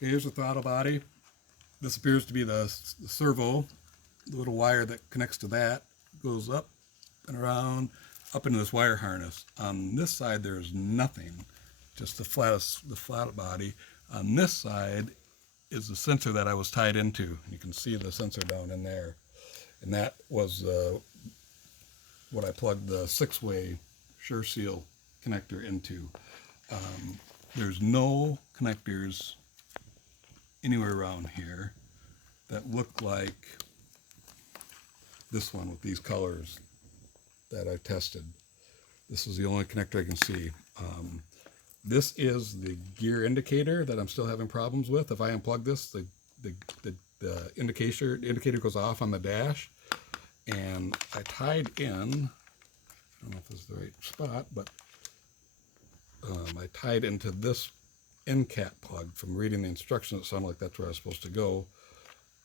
Okay, here's the throttle body. This appears to be the servo. The little wire that connects to that goes up and around, up into this wire harness. On this side, there's nothing, just the flat body. On this side is the sensor that I was tied into. You can see the sensor down in there. And that was what I plugged the 6-way Sure Seal connector into. There's no connectors anywhere around here that look like this one with these colors that I tested. This is the only connector I can see. This is the gear indicator that I'm still having problems with. If I unplug this, the indicator goes off on the dash. And I tied in, I don't know if this is the right spot, but I tied into this end cap plug. From reading the instructions, it sounded like that's where I was supposed to go.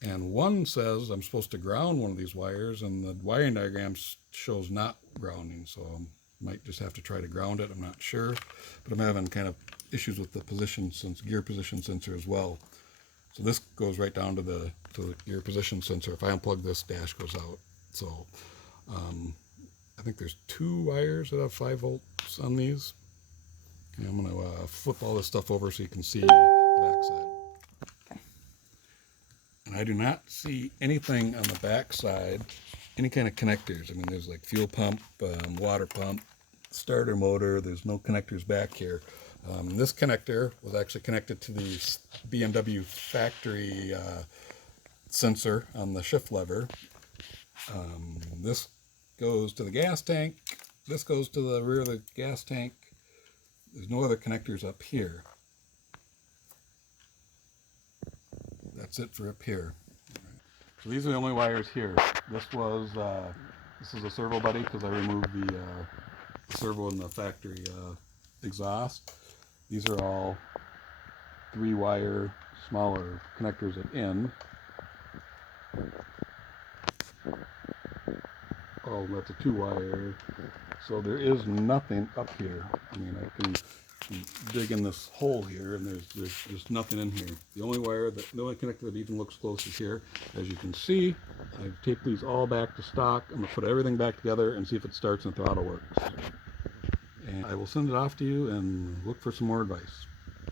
And one says I'm supposed to ground one of these wires, and the wiring diagram shows not grounding, so I might just have to try to ground it. I'm not sure, but I'm having kind of issues with the gear position sensor as well. So this goes right down to the gear position sensor. If I unplug this, dash goes out. So I think there's 2 wires that have 5 volts on these. Okay, I'm going to flip all this stuff over so you can see the backside. Okay. And I do not see anything on the backside, any kind of connectors. I mean, there's like fuel pump, water pump, starter motor. There's no connectors back here. This connector was actually connected to the BMW factory sensor on the shift lever. This goes to the gas tank. This goes to the rear of the gas tank. There's no other connectors up here. That's it for up here. So these are the only wires here. This is a servo buddy because I removed the servo in the factory exhaust. These are all 3-wire smaller connectors at end. Oh, that's a 2-wire. So there is nothing up here. I mean, I can dig in this hole here, and there's just nothing in here. The only connector that even looks close is here. As you can see, I've taped these all back to stock. I'm gonna put everything back together and see if it starts and throttle works. And I will send it off to you and look for some more advice.